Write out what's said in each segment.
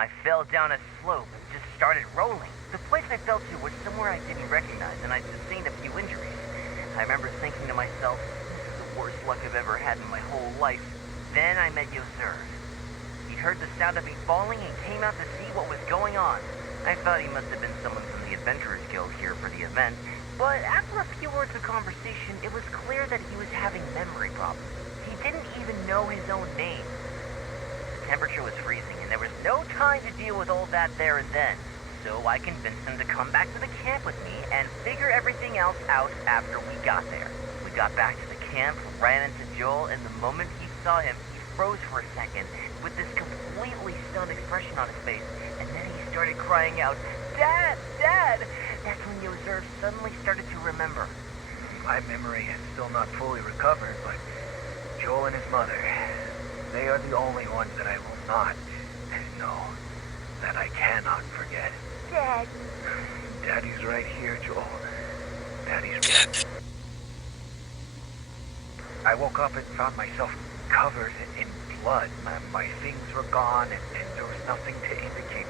I fell down a slope and just started rolling. The place I fell to was somewhere I didn't recognize, and I sustained a few injuries. I remember thinking to myself, this is the worst luck I've ever had in my whole life. Then I met Yoser. He heard the sound of me falling and came out to see what was going on. I thought he must have been someone from the Adventurers Guild here for the event, but after a few words of conversation, it was clear that he was having memory problems. He didn't even know his own name. The temperature was freezing, and there was no time to deal with all that there and then. So I convinced him to come back to the camp with me and figure everything else out after we got there. We got back to the camp, ran into Joel, and the moment he saw him, he froze for a second with this completely stunned expression on his face, and then he started crying out, "Dad! Dad!" That's when Yoser suddenly started to remember. My memory is still not fully recovered, but Joel and his mother, they are the only ones that I will not, no, that I cannot forget. Dad. Daddy's right here, Joel. Daddy's Dad. I woke up and found myself covered in blood. My things were gone, and there was nothing to indicate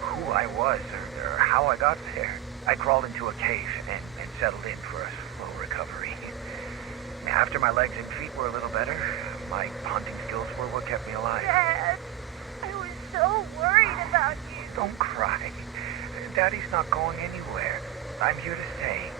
who I was or how I got there. I crawled into a cave and settled in for a slow recovery. After my legs and feet were a little better, my hunting skills were what kept me alive. Dad, I was so worried about you. Don't cry. Daddy's not going anywhere. I'm here to stay.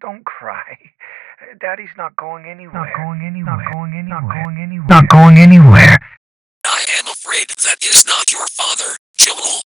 Don't cry. Daddy's not going anywhere. Not going anywhere. Not going anywhere. Not going anywhere. Not going anywhere. I am afraid that is not your father, Joel.